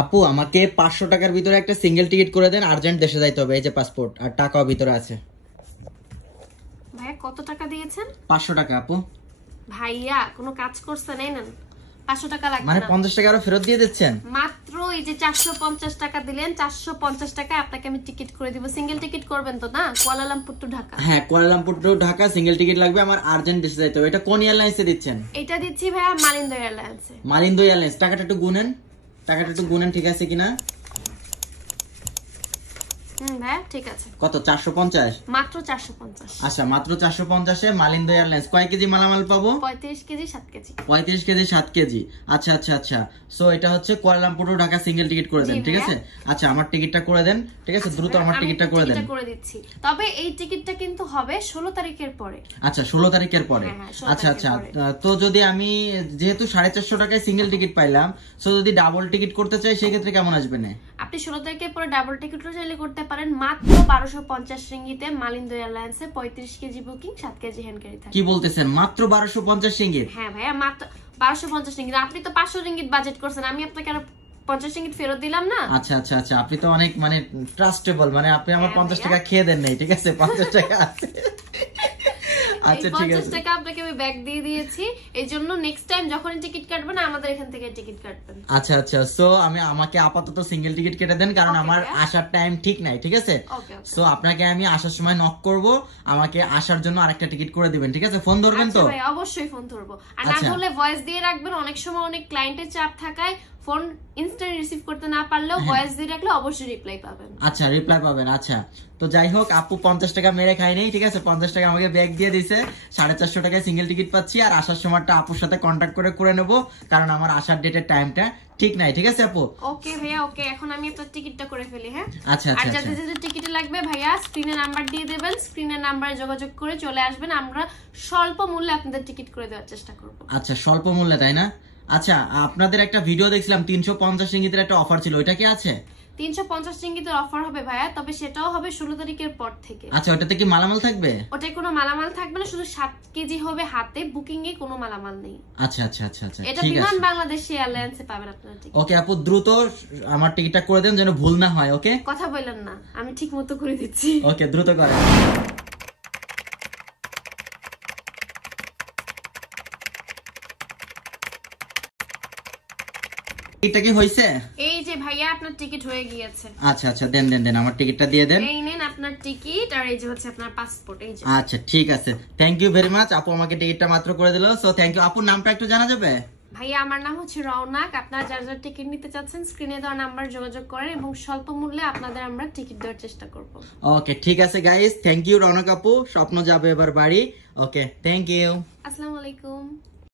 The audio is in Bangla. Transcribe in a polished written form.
আপু আমাকে 500 টাকার ভিতরে একটা সিঙ্গেল টিকিট করে দেন, আর্জেন্ট দেশে যাইতে হবে। এই যে পাসপোর্ট আর টাকাও ভিতরে আছে। ভাইয়া কত টাকা দিয়েছেন? 500 টাকা আপু। ভাইয়া কোনো কাজ করছেন? এই নেন 500 টাকা লাগবে মানে না। 50 টাকা আরো ফেরত দিয়ে দিচ্ছেন? মাত্র এই যে 450 টাকা দিলেন, 450 টাকা আপনাকে আমি টিকিট করে দিব। সিঙ্গেল টিকিট করবেন তো না? Kuala Lumpur to Dhaka. হ্যাঁ, Kuala Lumpur to Dhaka single ticket লাগবে আমার, আর্জেন্ট দেশে যাইতে হবে। এটা কোন এয়ারলাইন্সে দিচ্ছেন? এটা দিচ্ছি ভাইয়া মালিন্দো এয়ারলাইন্সে। মালিন্দো এয়ারলাইন্স। টাকাটা একটু গুনেন, ঠিক আছে কিনা? ভাইয়া ঠিক আছে। কত? 450? মাত্র 450। আচ্ছা, মাত্র 450 এ মালিন্দো এয়ারলাইন্স। কয় কেজি মালামাল পাবো? 35 কেজি 7 কেজি। 35 KG 7 KG. আচ্ছা আচ্ছা আচ্ছা। সো এটা হচ্ছে Kuala Lumpur to Dhaka single ticket করে দেন, ঠিক আছে? আচ্ছা, আমার টিকিটটা করে দেন, ঠিক আছে? দ্রুত আমার টিকিটটা করে দেন। আমি করে দিচ্ছি, তবে এই টিকিটটা কিন্তু হবে 16 তারিখের পরে। আচ্ছা, 16 তারিখের পরে। আচ্ছা আচ্ছা। তো যদি আমি যেহেতু 450 টাকায় সিঙ্গেল টিকিট পাইলাম, সো যদি ডাবল টিকিট করতে চাই সেই ক্ষেত্রে কেমন আসবে? না আপনি 16 তারিখের পরে ডাবল টিকিটও চাইলে করতে পারেন। মাত্র 1250 রিঙ্গিতে মালিন্দো এয়ারলাইন্সে 35 KG booking, 7 KG hand carry থাকে। কি বলতেছেন? মাত্র 1250 রিঙ্গিত? হ্যাঁ ভাইয়া, মাত্র 1250 রিঙ্গিত। আপনি তো 500 রিঙ্গিত বাজেট করছেন, আমি আপনাকে আরো 50 রিঙ্গিত ফেরত দিলাম না? আচ্ছা আচ্ছা আচ্ছা। আপনি তো অনেক মানে ট্রাস্টেবল, মানে আপনি আমার 50 টাকা খেয়ে দেন নাই, ঠিক আছে? 50 টাকা আছে। আচ্ছা ঠিক আছে, 50 টাকা আপনাকে আমি ব্যাক দিয়ে দিয়েছি। এইজন্য নেক্সট টাইম যখন টিকিট কাটবেন আমাদের এখান থেকে টিকিট কাটবেন। আচ্ছা আচ্ছা। সো আমাকে আপাতত সিঙ্গেল টিকিট কেটে দেন, কারণ আমার আসার টাইম ঠিক নাই, ঠিক আছে? সো আপনাকে আমি আসার সময় নক করব, আমাকে আসার জন্য আরেকটা টিকিট করে দিবেন, ঠিক আছে? ফোন ধরবেন তো? আচ্ছা ভাই, অবশ্যই ফোন ধরবো। আর না হলে ভয়েস দিয়ে রাখবেন। অনেক সময় অনেক ক্লায়েন্টের চাপ থাকায় ফোন ইনস্ট্যান্ট রিসিভ করতে না পারলেও ভয়েস দিয়ে রাখলে অবশ্যই রিপ্লাই পাবেন। আচ্ছা, রিপ্লাই পাবেন। আচ্ছা, তো যাই হোক, আপু 50 টাকা মেরে খাই নেই, ঠিক আছে? 50 টাকা আমাকে ব্যাক দিয়ে দিছে। 450 টাকায় সিঙ্গেল টিকিট পাচ্ছি। আর আসার সময়টা আপুর সাথে কন্ট্যাক্ট করে নেব, কারণ আমার আসার ডেটের টাইমটা ঠিক নাই, ঠিক আছে আপু? ওকে ভাইয়া, ওকে। এখন আমি আপনার টিকিটটা করে ফেলি। হ্যাঁ আচ্ছা আচ্ছা। আর যাদের যাদের টিকিট লাগবে ভাইয়া স্ক্রিনে নাম্বার দিয়ে দেবেন, স্ক্রিনে নাম্বারে যোগাযোগ করে চলে আসবেন। আমরা স্বল্প মূল্যে আপনাদের টিকিট করে দেওয়ার চেষ্টা করব। আচ্ছা, স্বল্প মূল্যে, তাই না? আচ্ছা, আপনাদের একটা ভিডিও দেখছিলাম 350 রিঙ্গিতের একটা অফার ছিল, ওইটা কি আছে? 350 রিঙ্গিতের অফার হবে ভাইয়া, তবে সেটাও হবে 16 তারিখের পর থেকে। আচ্ছা, ওটাতে কি মালামাল থাকবে? ওটাই কোনো মালামাল থাকবে না, শুধু 7 কেজি হবে হাতে। বুকিং এ কোনো মালামাল নেই। আচ্ছা আচ্ছা আচ্ছা আচ্ছা, এটা ঠিক বিমান আছে। বাংলাদেশ এয়ারলাইন্সে পাবেন আপনারা টিকিট। ওকে আপু, দ্রুত আমার টিকিটটা করে দেন যেন ভুল না হয়। ওকে, কথা বলেন না, আমি ঠিক মতো করে দিচ্ছি। ওকে, দ্রুত করেন। টিকিটটা কি হইছে? এই যে ভাইয়া আপনার টিকিট হয়ে গিয়েছে। আচ্ছা আচ্ছা, দেন দেন দেন, আমার টিকিটটা দিয়ে দেন। এই নেন আপনার টিকিট, আর এই যে হচ্ছে আপনার পাসপোর্ট। এই যে। আচ্ছা ঠিক আছে, থ্যাংক ইউ ভেরি মাচ। আপু আমাকে টিকিটটা মাত্র করে দিল, সো থ্যাংক ইউ। আপুর নামটা একটু জানা যাবে? ভাইয়া আমার নাম হচ্ছে রওনাক। আপনারা যারা যারা টিকিট নিতে চাচ্ছেন স্ক্রিনে দেওয়া নাম্বার যোগাযোগ করেন এবং স্বল্প মূল্যে আপনাদের আমরা টিকিট দেওয়ার চেষ্টা করব। ওকে ঠিক আছে গাইস, থ্যাংক ইউ রওনাক আপু। স্বপ্ন যাবে এবার বাড়ি। ওকে, থ্যাংক ইউ। আসসালামু আলাইকুম।